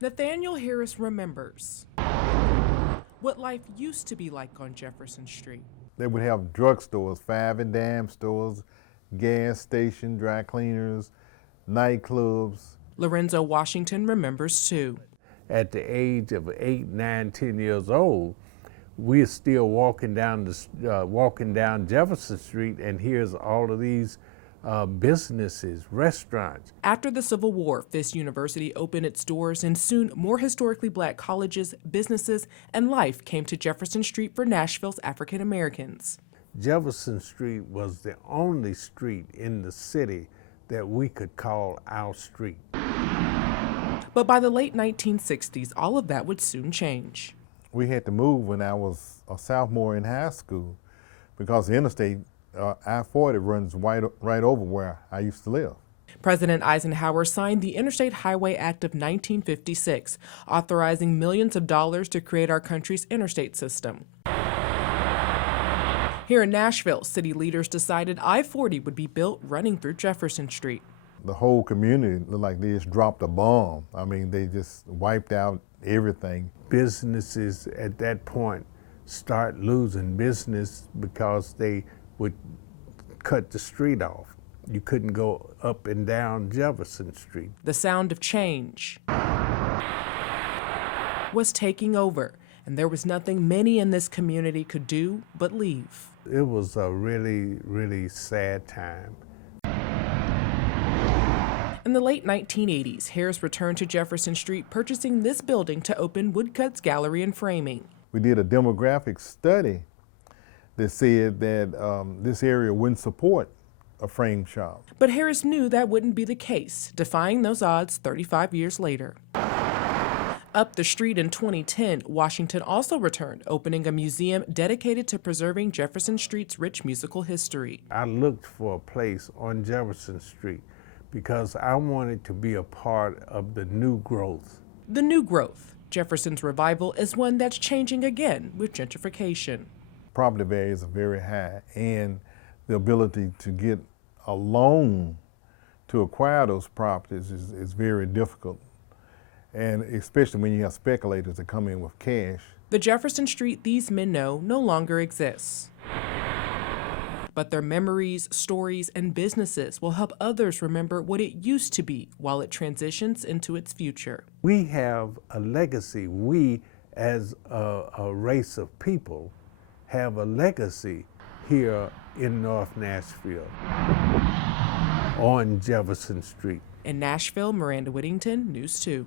Nathaniel Harris remembers what life used to be like on Jefferson Street. They would have drugstores, 5 and dime stores, gas station, dry cleaners, nightclubs. Lorenzo Washington remembers too. At the age of 8, 9, 10 years old, we're still walking down Jefferson Street, and here's all of these businesses, restaurants. After the Civil War, Fisk University opened its doors, and soon more historically black colleges, businesses, and life came to Jefferson Street for Nashville's African Americans. Jefferson Street was the only street in the city that we could call our street. But by the late 1960s, all of that would soon change. We had to move when I was a sophomore in high school because the interstate, I-40 runs right over where I used to live. President Eisenhower signed the Interstate Highway Act of 1956, authorizing millions of dollars to create our country's interstate system. Here in Nashville, city leaders decided I-40 would be built running through Jefferson Street. The whole community looked like they just dropped a bomb. I mean, they just wiped out everything. Businesses at that point start losing business because they would cut the street off. You couldn't go up and down Jefferson Street. The sound of change was taking over, and there was nothing many in this community could do but leave. It was a really, really sad time. In the late 1980s, Harris returned to Jefferson Street, purchasing this building to open Woodcut's Gallery and Framing. We did a demographic study that said that this area wouldn't support a frame shop. But Harris knew that wouldn't be the case, defying those odds 35 years later. Up the street in 2010, Washington also returned, opening a museum dedicated to preserving Jefferson Street's rich musical history. I looked for a place on Jefferson Street because I wanted to be a part of the new growth. The new growth. Jefferson's revival is one that's changing again with gentrification. Property values are very high, and the ability to get a loan to acquire those properties is very difficult. And especially when you have speculators that come in with cash. The Jefferson Street these men know no longer exists. But their memories, stories, and businesses will help others remember what it used to be while it transitions into its future. We have a legacy. We, as a race of people, have a legacy here in North Nashville on Jefferson Street. In Nashville, Miranda Whittington, News 2.